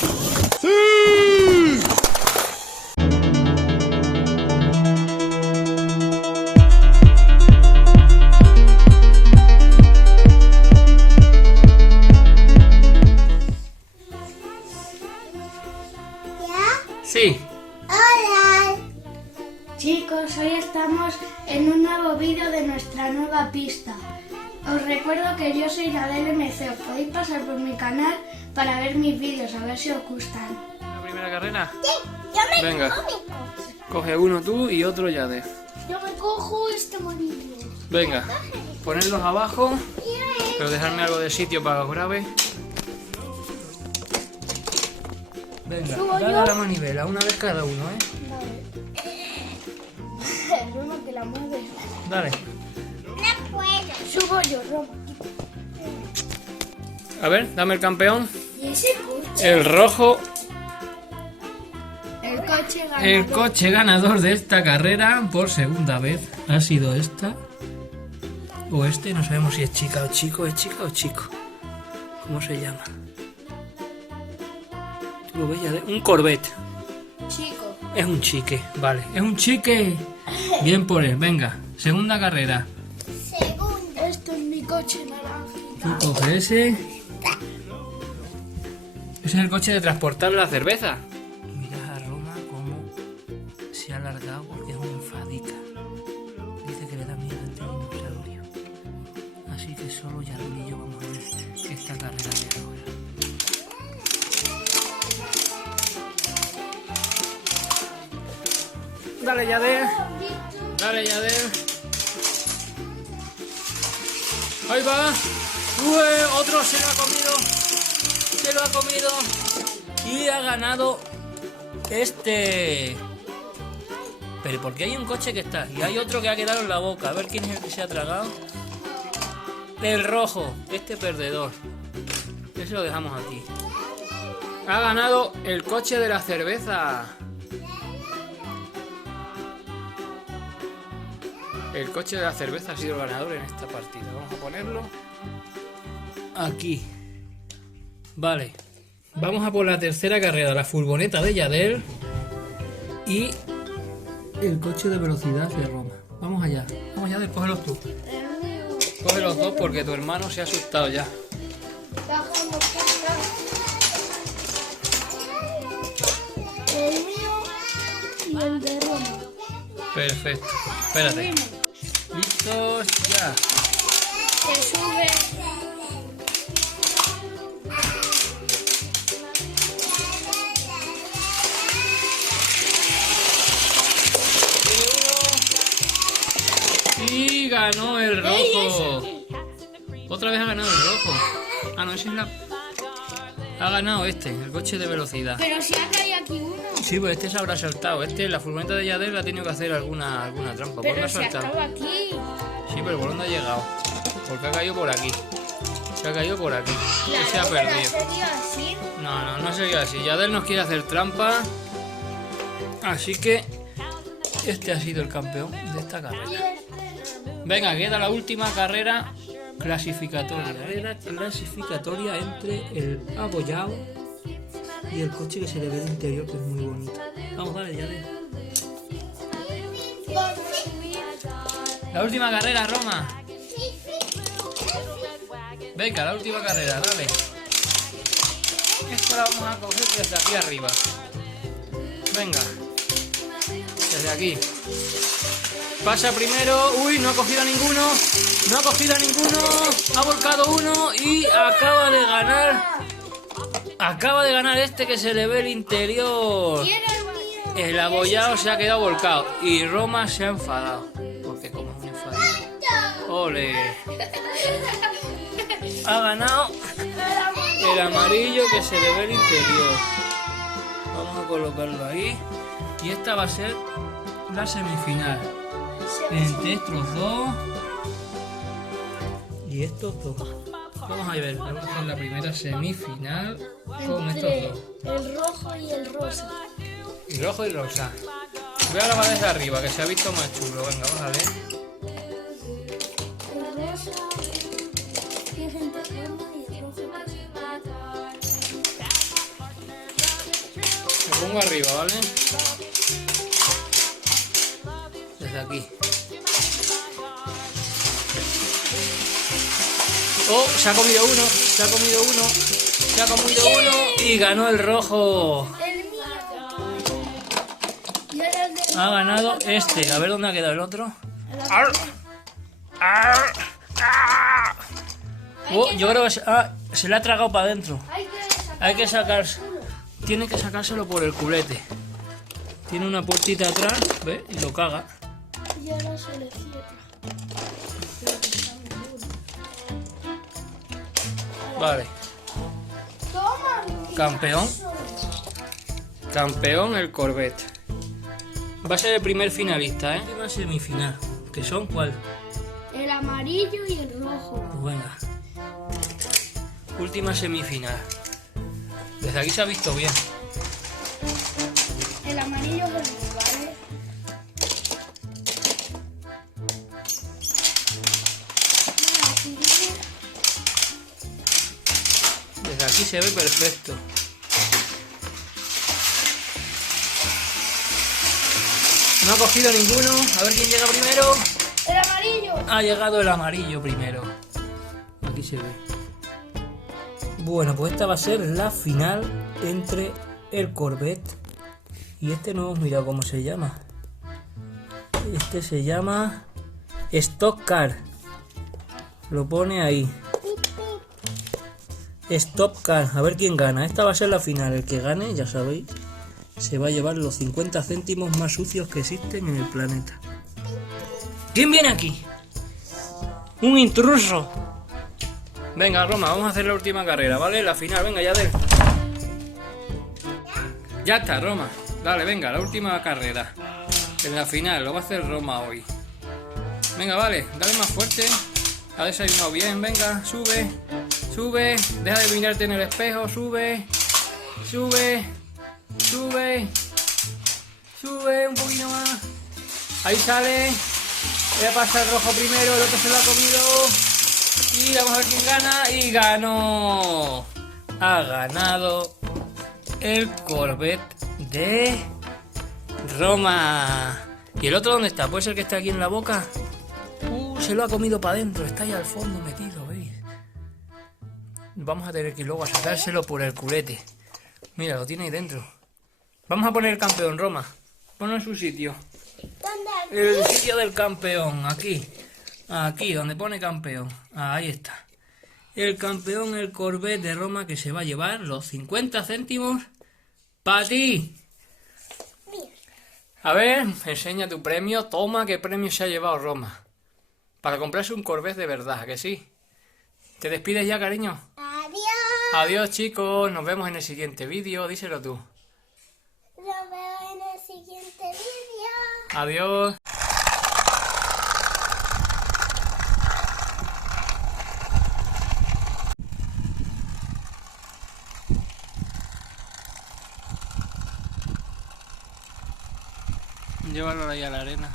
¡Sí! Sí. Hola. Chicos, hoy estamos en un nuevo vídeo de nuestra nueva pista. Os recuerdo que yo soy Nadel MC. Os podéis pasar por mi canal para ver mis vídeos, a ver si os gustan. ¿La primera carrera? Sí, yo me Venga. cojo mi coche. Coge uno tú y otro Yadel. Yo me cojo este amarillo. Venga, ponerlos abajo, pero dejarme algo de sitio para que os grabe. Venga, ¿Subo dale yo? a la manivela, una vez cada uno, ¿eh? El uno que la mueve. Dale. No puedo. Subo yo, Roma. A ver, dame el campeón. ¿Y ese coche? El rojo, El coche ganador. el coche ganador de esta carrera por segunda vez. Ha sido esta. O este, no sabemos si es chica o chico, es chica o chico. ¿Cómo se llama? ¿Tú lo ves, Yadel? Un Corvette. Chico. Es un chique, vale. Es un chique. Bien por él, venga. Segunda carrera. Segundo. Esto es mi coche naranja. Tú coges ese. Ese es el coche de transportar la cerveza. Mira a Roma cómo se ha alargado porque es una enfadica. Dice que le da miedo el dinosaurio. Así que solo Yadel y yo vamos a ver esta carrera de ahora. Dale, Yadel. Dale, Yadel. Ahí va. Otro se lo ha comido. Se lo ha comido. Y ha ganado este. Pero ¿por qué hay un coche que está? Y hay otro que ha quedado en la boca. A ver quién es el que se ha tragado. El rojo. Este perdedor. Ese lo dejamos aquí. Ha ganado el coche de la cerveza. El coche de la cerveza ha sido el ganador en esta partida. Vamos a ponerlo aquí. Vale. Vamos a por la tercera carrera. La furgoneta de Yadel y el coche de velocidad de Roma. Vamos allá. Vamos, Yadel, cógelos tú. Coge los dos porque tu hermano se ha asustado ya. El mío y el de Roma. Perfecto. Espérate. Listos, ya. Se sube. Y ganó el rojo. Otra vez ha ganado el rojo. Ah, no, ese es la... Ha ganado este, el coche de velocidad. Pero si ha caído aquí uno. Sí, pues este se habrá saltado. La furgoneta de Yadel ha tenido que hacer alguna trampa. ¿Por qué Pero ha si saltado? estaba aquí. Sí, pero ¿por dónde ha llegado? Porque ha caído por aquí. Se ha caído por aquí. Y se ha perdido. Así. No sería así. Yadel nos quiere hacer trampa. Así que este ha sido el campeón de esta carrera. Venga, queda la última carrera clasificatoria. Carrera clasificatoria entre el abollado y el coche que se le ve de interior, que es muy bonito. Vamos, dale, Yadel. La última carrera, Roma. Venga, la última carrera, dale. Esta la vamos a coger desde aquí arriba. Venga. Desde aquí. Pasa primero. Uy, no ha cogido a ninguno. No ha cogido a ninguno. Ha volcado uno y acaba de ganar. Acaba de ganar este que se le ve el interior. El abollado se ha quedado volcado. Y Roma se ha enfadado. Porque como es un enfadado. ¡Ole! Ha ganado el amarillo que se le ve el interior. Vamos a colocarlo ahí. Y esta va a ser la semifinal. Entre estos dos y estos dos. Vamos a ver, vamos a hacer la primera semifinal con estos dos. El rojo y el rosa. Y rojo y rosa. Voy a grabar desde arriba, que se ha visto más chulo. Venga, vamos a ver. El rosa y el rojo. pongo arriba, ¿vale? Desde aquí. Oh, se ha comido uno, se ha comido uno, se ha comido uno y ganó el rojo. El mío. Y ahora el de... Ha ganado este. A ver dónde ha quedado el otro. ¡Ar! ¡Ar! ¡Ah! Oh, yo creo que se le ha tragado para adentro. Hay que sacarse. Tiene que sacárselo por el culete. Tiene una puertita atrás, ¿ves? Y lo caga. Y ahora se le cierra. Vale. Toma. Campeón. Campeón el Corvette. Va a ser el primer finalista, ¿eh? Última semifinal. ¿Que son cuál? El amarillo y el rojo. Pues venga. Última semifinal. Desde aquí se ha visto bien. El amarillo es el mío, ¿vale? Desde aquí se ve perfecto. No ha cogido ninguno. A ver quién llega primero. El amarillo. Ha llegado el amarillo primero. Aquí se ve. Bueno, pues esta va a ser la final entre el Corvette y este. No hemos mirado cómo se llama. Este se llama Stock Car. Lo pone ahí. Stop Car. A ver quién gana. Esta va a ser la final. El que gane, ya sabéis, se va a llevar los 50 céntimos más sucios que existen en el planeta. ¿Quién viene aquí? Un intruso. Venga, Roma, vamos a hacer la última carrera, ¿vale? La final, venga, Yadel. Ya está, Roma. Dale, venga, la última carrera. En la final, lo va a hacer Roma hoy. Venga, vale, dale más fuerte. Ha desayunado bien, venga, sube. Sube, deja de mirarte en el espejo, sube. Sube. Sube. Sube un poquito más. Ahí sale. Voy a pasar el rojo primero, el otro se lo ha comido. Y vamos a ver quién gana. Y ganó. Ha ganado el Corvette de Roma. ¿Y el otro dónde está? ¿Puede ser que esté aquí en la boca? Se lo ha comido para adentro. Está ahí al fondo metido, ¿veis? Vamos a tener que ir luego a sacárselo por el culete. Mira, lo tiene ahí dentro. Vamos a poner el campeón, Roma. Ponlo en su sitio. El sitio del campeón, aquí. Aquí, donde pone campeón. Ahí está. El campeón, el Corvette de Roma, que se va a llevar los 50 céntimos para ti. A ver, enseña tu premio. Toma, qué premio se ha llevado Roma. Para comprarse un Corvette de verdad, ¿que sí? ¿Te despides ya, cariño? Adiós. Adiós, chicos. Nos vemos en el siguiente vídeo. Díselo tú. Nos vemos en el siguiente vídeo. Adiós. Llévalo ahí a la arena.